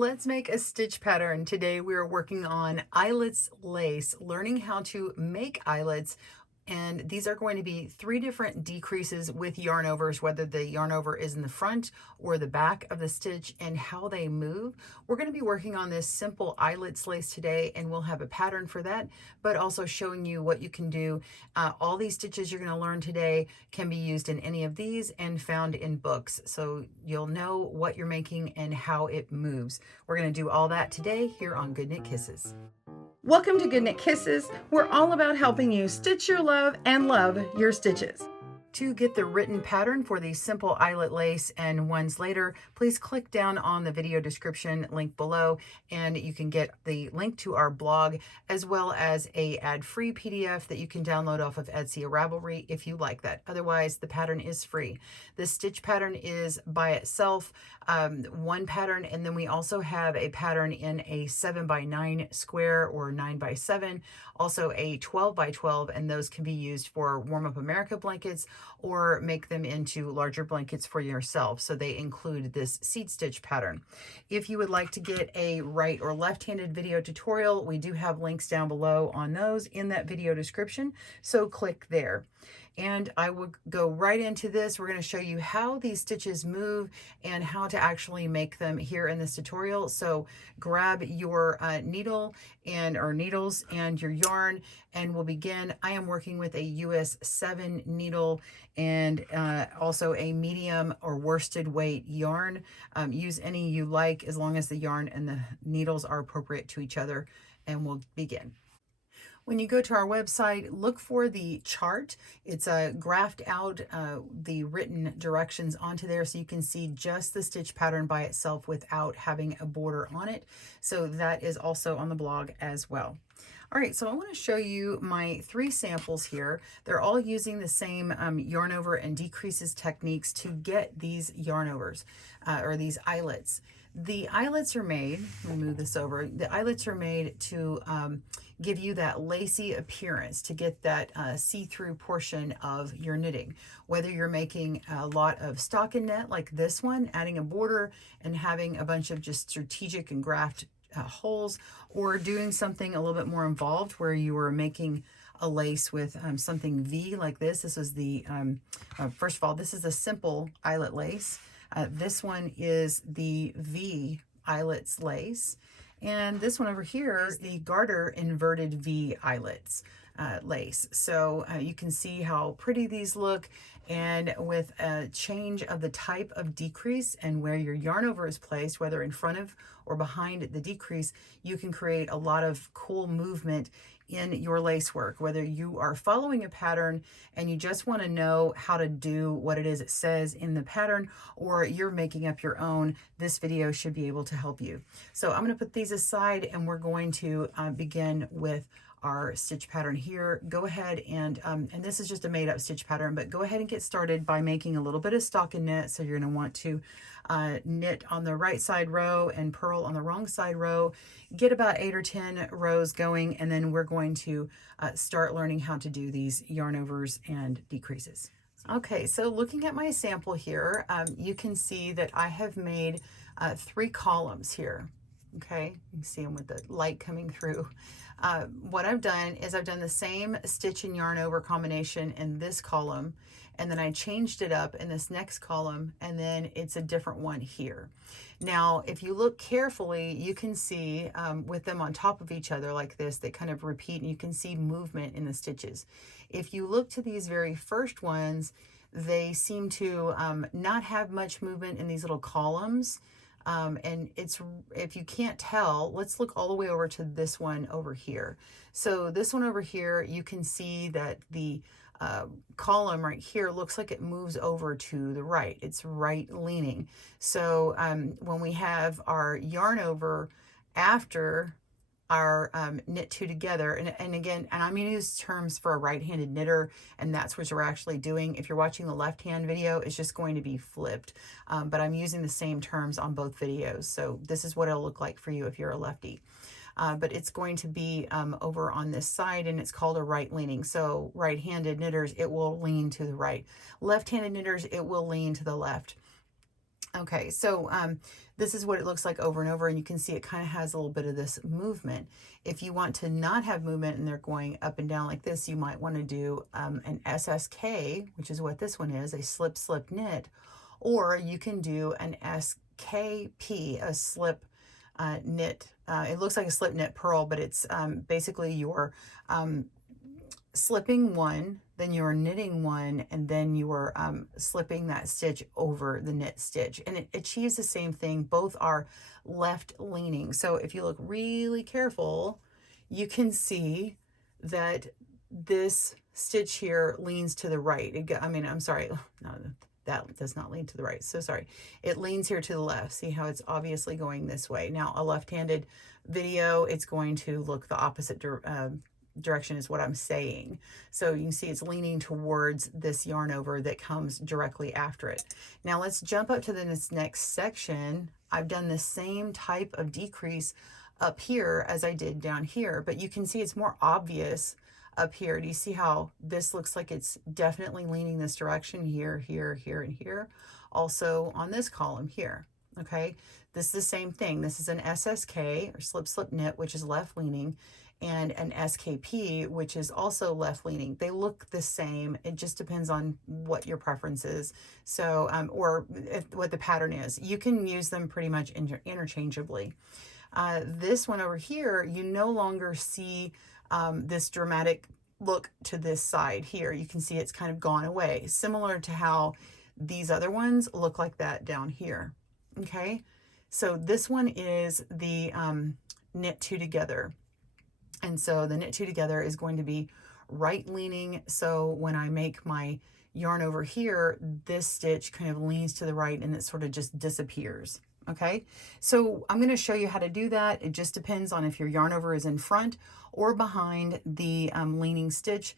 Let's make a stitch pattern. Today we are working on Eyelets Lace, learning how to make eyelets. And these are going to be 3 different decreases with yarn overs, whether the yarn over is in the front or the back of the stitch and how they move. We're going to be working on this simple eyelets lace today, and we'll have a pattern for that, but also showing you what you can do. All these stitches you're going to learn today can be used in any of these and found in books. So you'll know what you're making and how it moves. We're going to do all that today here on GoodKnit Kisses. Welcome to GoodKnit Kisses. We're all about helping you stitch your love and love your stitches. To get the written pattern for the simple eyelet lace and ones later, please click down on the video description link below, and you can get the link to our blog as well as a ad-free PDF that you can download off of Etsy or Ravelry if you like that. Otherwise, the pattern is free. The stitch pattern is by itself one pattern, and then we also have a pattern in a 7x9 square or 9x7, also a 12x12, and those can be used for Warm Up America blankets or make them into larger blankets for yourself. So they include this seed stitch pattern. If you would like to get a right or left-handed video tutorial, we do have links down below on those in that video description. So click there. And I will go right into this. We're going to show you how these stitches move and how to actually make them here in this tutorial. So grab your needle or needles and your yarn, and we'll begin. I am working with a US 7 needle and also a medium or worsted weight yarn. Use any you like as long as the yarn and the needles are appropriate to each other, and we'll begin. When you go to our website, look for the chart. It's graphed out the written directions onto there so you can see just the stitch pattern by itself without having a border on it. So that is also on the blog as well. All right, so I want to show you my 3 samples here. They're all using the same yarn over and decreases techniques to get these yarn overs or these eyelets. The eyelets are made, let me move this over, the eyelets are made to give you that lacy appearance, to get that see-through portion of your knitting. Whether you're making a lot of stockinette like this one, adding a border and having a bunch of just strategic and graphed holes, or doing something a little bit more involved where you were making a lace with something V like this. This is the, first of all, this is a simple eyelet lace. This one is the V Eyelets Lace. And this one over here is the Garter inverted V eyelets lace. So you can see how pretty these look, and with a change of the type of decrease and where your yarn over is placed, whether in front of or behind the decrease, you can create a lot of cool movement in your lace work. Whether you are following a pattern and you just want to know how to do what it is it says in the pattern, or you're making up your own, this video should be able to help you. So I'm going to put these aside, and we're going to begin with our stitch pattern here. Go ahead and this is just a made-up stitch pattern, but go ahead and get started by making a little bit of stockinette. So you're going to want to knit on the right side row and purl on the wrong side row. Get about 8 or 10 rows going, and then we're going to start learning how to do these yarn overs and decreases. Okay, so looking at my sample here, you can see that I have made 3 columns here. Okay, you can see them with the light coming through. What I've done is I've done the same stitch and yarn over combination in this column, and then I changed it up in this next column, and then it's a different one here. Now, if you look carefully, you can see with them on top of each other like this, they kind of repeat, and you can see movement in the stitches. If you look to these very first ones, they seem to not have much movement in these little columns. And if you can't tell, let's look all the way over to this one over here. So this one over here, you can see that the column right here looks like it moves over to the right. It's right leaning. So when we have our yarn over after our knit 2 together, and again, and I'm going to use terms for a right-handed knitter, and that's what we're actually doing. If you're watching the left-hand video, it's just going to be flipped, but I'm using the same terms on both videos. So this is what it'll look like for you if you're a lefty. But it's going to be over on this side, and it's called a right leaning. So right-handed knitters, it will lean to the right. Left-handed knitters, it will lean to the left. Okay, so this is what it looks like over and over, and you can see it kind of has a little bit of this movement. If you want to not have movement and they're going up and down like this, you might want to do an SSK, which is what this one is, a slip slip knit, or you can do an SKP, a slip knit. It looks like a slip knit purl, but it's basically your slipping one, then you're knitting one, and then you're slipping that stitch over the knit stitch, and it achieves the same thing. Both are left leaning. So if you look really careful, you can see that this stitch here leans to the right. I'm sorry, no, that does not lean to the right. So sorry. It leans here to the left. See how it's obviously going this way. Now, a left-handed video, it's going to look the opposite direction is what I'm saying. So you can see it's leaning towards this yarn over that comes directly after it. Now let's jump up to this next section. I've done the same type of decrease up here as I did down here, but you can see it's more obvious up here. Do you see how this looks like it's definitely leaning this direction here, here, here, and here? Also on this column here, okay? This is the same thing. This is an SSK, or slip slip knit, which is left leaning, and an SKP, which is also left leaning. They look the same. It just depends on what your preference is. So, or what the pattern is. You can use them pretty much interchangeably. This one over here, you no longer see this dramatic look to this side here. You can see it's kind of gone away, similar to how these other ones look like that down here. Okay, so this one is the knit two together. And so the knit two together is going to be right leaning. So when I make my yarn over here, this stitch kind of leans to the right and it sort of just disappears. Okay, so I'm going to show you how to do that. It just depends on if your yarn over is in front or behind the leaning stitch,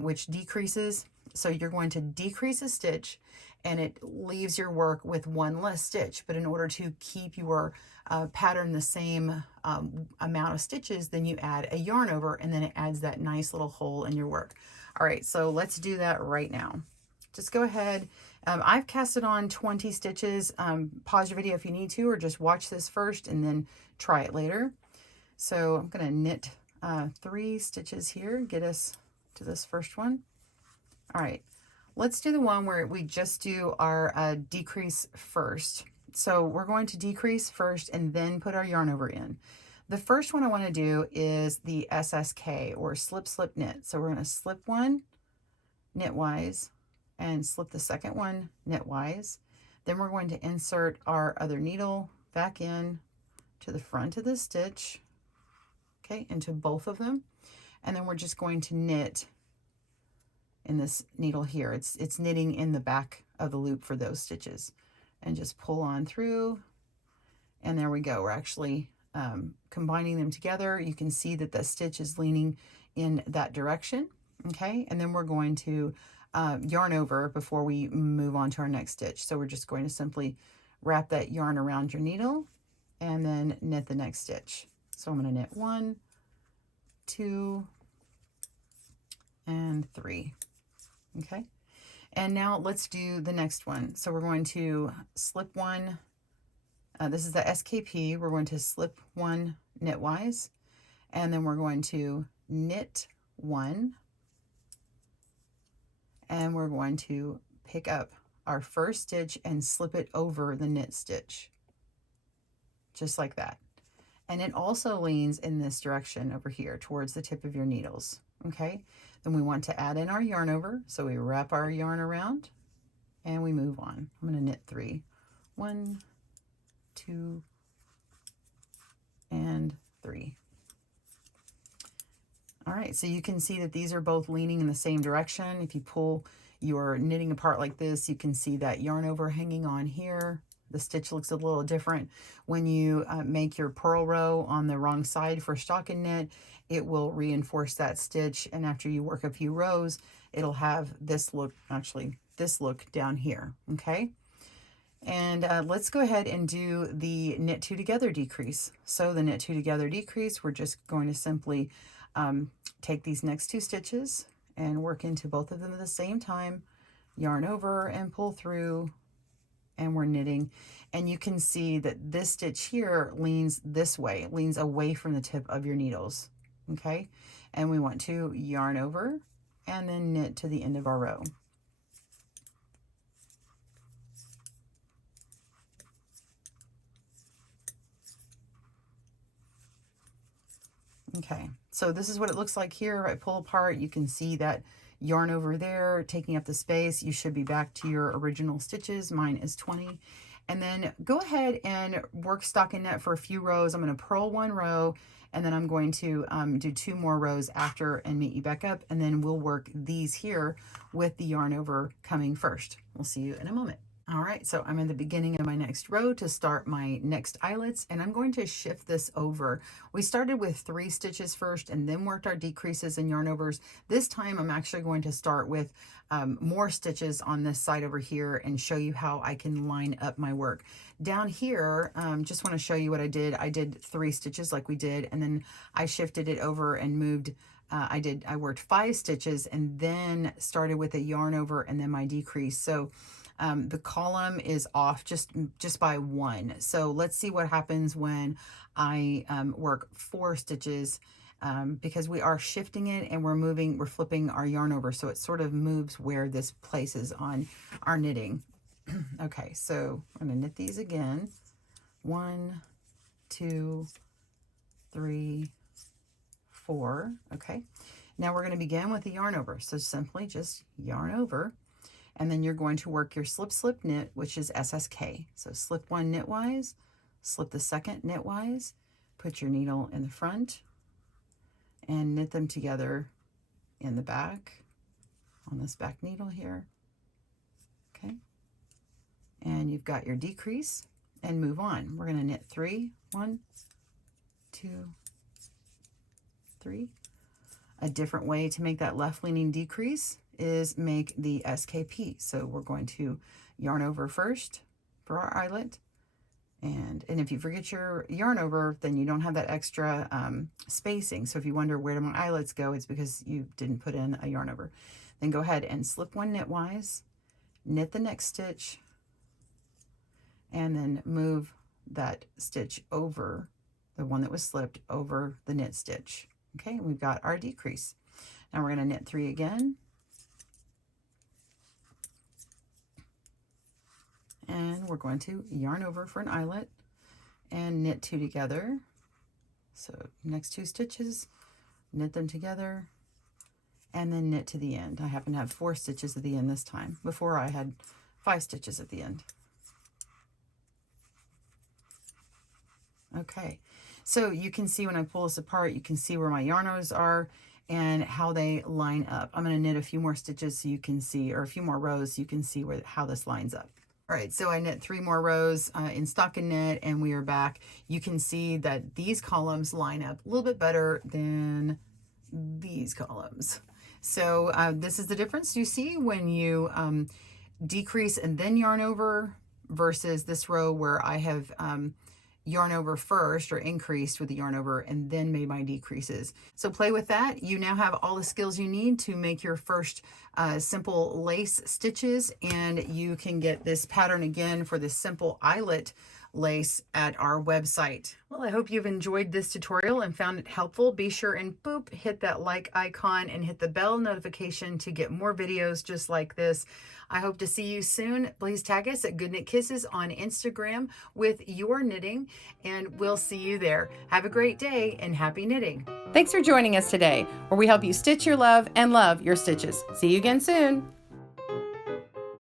which decreases. So you're going to decrease a stitch and it leaves your work with one less stitch. But in order to keep your pattern the same amount of stitches, then you add a yarn over and then it adds that nice little hole in your work. All right, so let's do that right now. Just go ahead. I've casted on 20 stitches. Pause your video if you need to, or just watch this first and then try it later. So I'm going to knit 3 stitches here, get us to this first one. All right, let's do the one where we just do our decrease first. So we're going to decrease first and then put our yarn over in. The first one I want to do is the SSK, or slip slip knit. So we're going to slip one knitwise and slip the second one knitwise. Then we're going to insert our other needle back in to the front of the stitch, okay, into both of them. And then we're just going to knit in this needle here. It's knitting in the back of the loop for those stitches, and just pull on through, and there we go. We're actually combining them together. You can see that the stitch is leaning in that direction, okay? And then we're going to yarn over before we move on to our next stitch. So we're just going to simply wrap that yarn around your needle and then knit the next stitch. So I'm going to knit 1, 2, and 3, okay? And now let's do the next one. So we're going to slip one, this is the SKP, we're going to slip one knitwise, and then we're going to knit 1, and we're going to pick up our first stitch and slip it over the knit stitch, just like that. And it also leans in this direction over here towards the tip of your needles, okay? Then we want to add in our yarn over, so we wrap our yarn around and we move on. I'm going to knit 3. 1, 2, and 3. All right, so you can see that these are both leaning in the same direction. If you pull your knitting apart like this, you can see that yarn over hanging on here. The stitch looks a little different. When you make your purl row on the wrong side for stocking knit, it will reinforce that stitch, and after you work a few rows, it'll have this look, actually this look down here, okay? And let's go ahead and do the knit 2 together decrease. So the knit 2 together decrease, we're just going to simply take these next 2 stitches and work into both of them at the same time, yarn over and pull through, and we're knitting. And you can see that this stitch here leans this way, it leans away from the tip of your needles, okay? And we want to yarn over and then knit to the end of our row. Okay, so this is what it looks like here. I pull apart, you can see that yarn over there taking up the space. You should be back to your original stitches. Mine is 20. And then go ahead and work stockinette for a few rows. I'm going to purl one row, and then I'm going to do 2 more rows after and meet you back up, and then we'll work these here with the yarn over coming first. We'll see you in a moment. All right, so I'm in the beginning of my next row to start my next eyelets, and I'm going to shift this over. We started with 3 stitches first and then worked our decreases and yarn overs. This time I'm actually going to start with more stitches on this side over here and show you how I can line up my work. Down here, just want to show you what I did. I did 3 stitches like we did, and then I shifted it over and moved. I worked 5 stitches and then started with a yarn over and then my decrease. So the column is off just by 1. So let's see what happens when I work 4 stitches, because we are shifting it and we're flipping our yarn over, so it sort of moves where this places on our knitting. Okay, so I'm going to knit these again. 1, 2, 3, 4. Okay, now we're going to begin with the yarn over. So simply just yarn over. And then you're going to work your slip, slip, knit, which is SSK. So slip 1 knitwise, slip the second knitwise, put your needle in the front, and knit them together in the back, on this back needle here. Okay. And you've got your decrease, and move on. We're going to knit 3, 1, 2, 3. A different way to make that left leaning decrease is make the SKP. So we're going to yarn over first for our eyelet, and if you forget your yarn over, then you don't have that extra spacing. So if you wonder where do my eyelets go, it's because you didn't put in a yarn over. Then go ahead and slip 1 knitwise, knit the next stitch, and then move that stitch over, the one that was slipped, over the knit stitch. Okay, and we've got our decrease. Now we're going to knit 3 again. And we're going to yarn over for an eyelet and knit 2 together. So next 2 stitches, knit them together, and then knit to the end. I happen to have 4 stitches at the end this time. Before I had 5 stitches at the end. Okay, so you can see when I pull this apart, you can see where my yarns are and how they line up. I'm going to knit a few more stitches so you can see, or a few more rows so you can see how this lines up. All right, so I knit 3 more rows in stockinette, and we are back. You can see that these columns line up a little bit better than these columns. So this is the difference you see when you decrease and then yarn over versus this row where I have yarn over first, or increased with the yarn over, and then made my decreases. So play with that. You now have all the skills you need to make your first simple lace stitches, and you can get this pattern again for this simple eyelet lace at our website. Well, I hope you've enjoyed this tutorial and found it helpful. Be sure and hit that like icon and hit the bell notification to get more videos just like this. I hope to see you soon. Please tag us at GoodKnit Kisses on Instagram with your knitting, and we'll see you there. Have a great day and happy knitting. Thanks for joining us today, where we help you stitch your love and love your stitches. See you again soon.